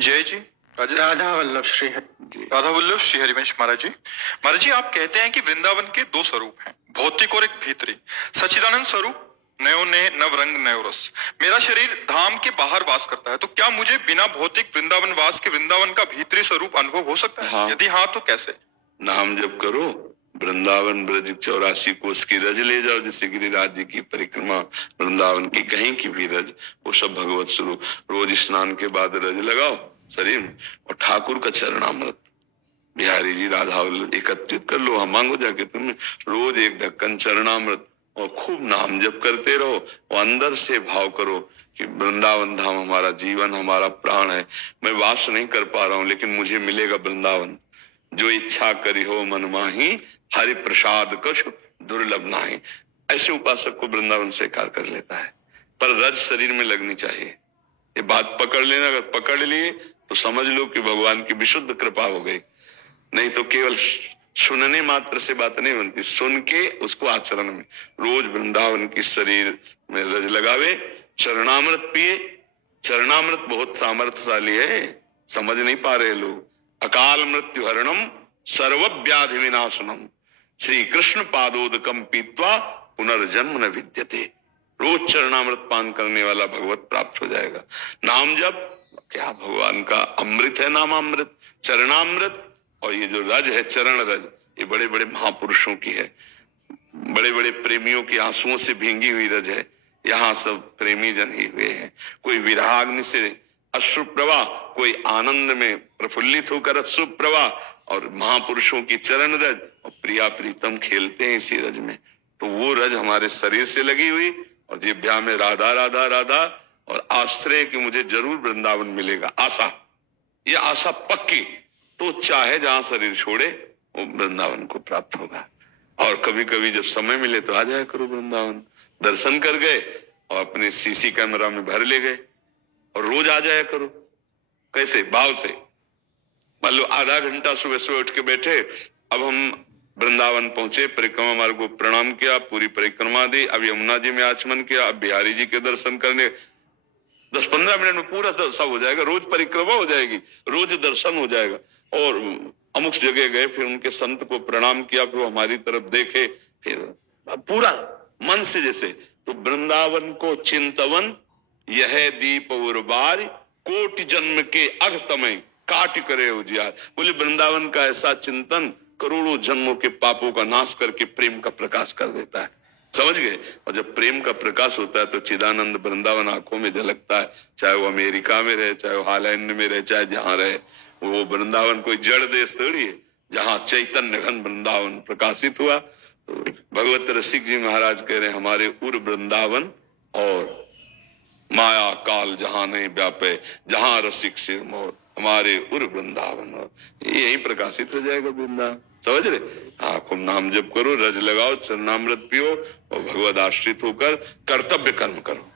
जय जी। राधा वल्लभ श्री जी, राधा वल्लभ श्री हरिवंश महाराज जी। महाराज जी, आप कहते हैं कि वृंदावन के दो स्वरूप हैं, भौतिक और एक भीतरी। सच्चिदानंद स्वरूप, नयो ने नव रंग नयो रस। मेरा शरीर धाम के बाहर वास करता है, तो क्या मुझे बिना भौतिक वृंदावन वास के वृंदावन का भीतरी स्वरूप अनुभव हो सकता है? हाँ। यदि हाँ तो कैसे? नाम जप करो, वृंदावन ब्रज 84 कोस की रज ले जाओ, जैसे गिरिराज जी की परिक्रमा, वृंदावन की कहीं की भी रज, वो सब भगवत स्वरूप। रोज स्नान के बाद रज लगाओ शरीर में, और ठाकुर का चरणामृत बिहारी जी राधा वल्लभ एकत्रित कर लो। हम मांगो जाके तुम रोज एक ढक्कन चरणामृत, और खूब नाम जप करते रहो, और अंदर से भाव करो कि वृंदावन धाम हमारा जीवन, हमारा प्राण है। मैं वास नहीं कर पा रहा हूँ, लेकिन मुझे मिलेगा वृंदावन। जो इच्छा करी हो मन माही, हरि प्रसाद कछु दुर्लभ नाही। ऐसे उपासक को वृंदावन स्वीकार कर लेता है, पर रज शरीर में लगनी चाहिए। ये बात पकड़ लेना, अगर पकड़ लिए तो समझ लो कि भगवान की विशुद्ध कृपा हो गई। नहीं तो केवल सुनने मात्र से बात नहीं बनती, सुन के उसको आचरण में। रोज वृंदावन की शरीर में रज लगावे, चरणामृत पिए। चरणामृत बहुत सामर्थ्यशाली है, समझ नहीं पा रहे लोग। अकाल मृत्यु हरणम सर्व व्याधि विनाशनम, श्री कृष्ण पादोदकम पीत्वा पुनर्जन्म न विद्यते। रोज चरणामृत पान करने वाला भगवत प्राप्त हो जाएगा। नाम जप क्या भगवान का अमृत है, नामामृत, चरणामृत। और ये जो रज है, चरण रज, ये बड़े बड़े महापुरुषों की है, बड़े बड़े प्रेमियों की आंसुओं से भींगी हुई रज है। यहाँ सब प्रेमी जन ही हुए हैं। कोई विराग्नि से अश्रु प्रवाह, कोई आनंद में प्रफुल्लित होकर अश्रु प्रवाह, और महापुरुषों की चरण रज और प्रिया प्रीतम खेलते हैं इसी रज में। तो वो रज हमारे शरीर से लगी हुई, और जिह्वा में राधा राधा राधा, और आश्रय कि मुझे जरूर वृंदावन मिलेगा। आशा, ये आशा पक्की, तो चाहे जहां शरीर छोड़े वो वृंदावन को प्राप्त होगा। और कभी कभी जब समय मिले तो आ जाया करो वृंदावन। दर्शन कर गए और अपने सीसी कैमरा में भर ले गए, और रोज आ जाया करो। कैसे? भाव से। मान लो आधा घंटा सुबह सुबह उठ के बैठे, अब हम वृंदावन पहुंचे, परिक्रमा मार्ग को प्रणाम किया, पूरी परिक्रमा दी, अब यमुना जी में आचमन किया, अब बिहारी जी के दर्शन करने 10-15 मिनट में पूरा दर्शन हो जाएगा। रोज परिक्रमा हो जाएगी, रोज दर्शन हो जाएगा। और अमुक जगह गए, फिर उनके संत को प्रणाम किया, फिर हमारी तरफ देखे, फिर पूरा मन से जैसे। तो वृंदावन को चिंतवन यह दीप उर्बार, कोटि जन्म के अघतमय काट करे उजियार। बोले वृंदावन का ऐसा चिंतन करोड़ों जन्मों के पापों का नाश करके प्रेम का प्रकाश कर देता है। समझ गए? और जब प्रेम का प्रकाश होता है तो चिदानंद वृंदावन आंखों में झलकता है। चाहे वो अमेरिका में रहे, चाहे वो हॉलैंड में रहे, चाहे जहां रहे, वो वृंदावन कोई जड़ देश थोड़ी है, जहां चैतन्य घन वृंदावन प्रकाशित हुआ। तो भगवत रसिक जी महाराज कह रहे हैं, हमारे उर वृंदावन और माया काल जहां नहीं व्यापे, जहां रसिक सिर मोर, हमारे उर वृंदावन। यही प्रकाशित हो जाएगा वृंदावन। समझ रहे? हाँ, खूब नाम जप करो, रज लगाओ, चरणामृत पियो, और भगवद आश्रित होकर कर्तव्य कर्म करो।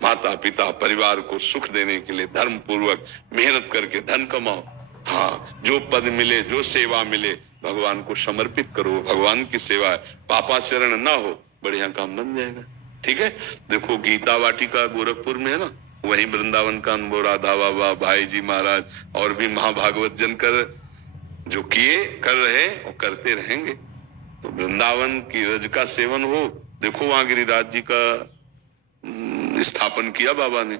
माता पिता परिवार को सुख देने के लिए धर्म पूर्वक मेहनत करके धन कमाओ। हाँ, जो पद मिले, जो सेवा मिले, भगवान को समर्पित करो। भगवान की सेवा है, पापाचरण ना हो, बढ़िया काम बन जाएगा। ठीक है? देखो गीता वाटिका गोरखपुर में है ना, वहीं वृंदावन का अनुभव राधा बाबा, भाई जी महाराज और भी महाभागवत जन कर जो किए, कर रहे और करते रहेंगे। तो वृंदावन की रज का सेवन हो। देखो वहां गिरिराज जी का स्थापन किया बाबा ने,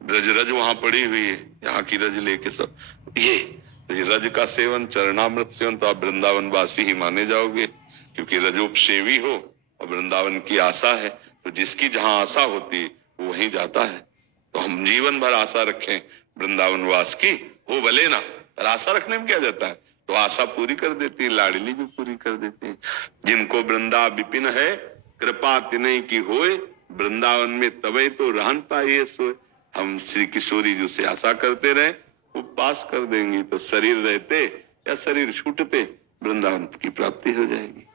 रज रज वहां पड़ी हुई है, यहाँ की रज लेके सब ये रज का सेवन, चरणामृत सेवन, तो आप वृंदावन वासी ही माने जाओगे, क्योंकि रजोपसेवी हो और वृंदावन की आशा है। तो जिसकी जहां आशा होती है वो वहीं जाता है। तो हम जीवन भर आशा रखें वृंदावन वास की, हो भले ना, पर आशा रखने में क्या जाता है? तो आशा पूरी कर देती है, लाडली भी पूरी कर देती है। जिनको वृंदा विपिन है, कृपा तिनय की होए, वृंदावन में तबे तो रहन पाइए सोए। हम श्री किशोरी जी से आशा करते रहे, वो पास कर देंगी। तो शरीर रहते या शरीर छूटते वृंदावन की प्राप्ति हो जाएगी।